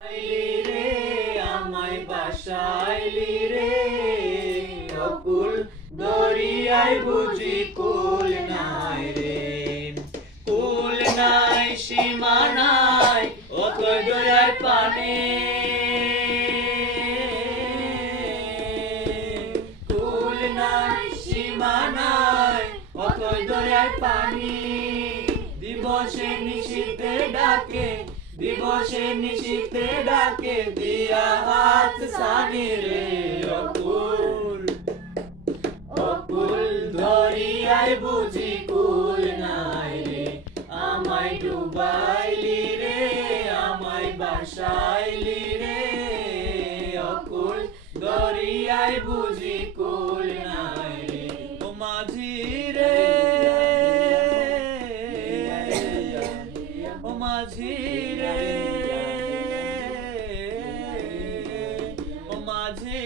আইলি রে আমায় বাসাইলি রে অকুল দরিয়ায় বুঝি কুল নাই রে কুল নাই সীমা নাই অতই দরিয়ার পানে কুল নাই সীমা নাই অতই দরিয়ার পানি দিবসে নিশীথে ডাকে দিবসে নিশীথে ডাকে দিয়া হাত সানি রে অকুল অকুল দরিয়ায় বুঝি কুল নাই রে আমায় ডুবাইলি রে আমায় বাসাইলি রে অকুল দরিয়ায় বুঝি কুল নাই রে ও মাঝি রে ও মাঝি রে ও মাঝি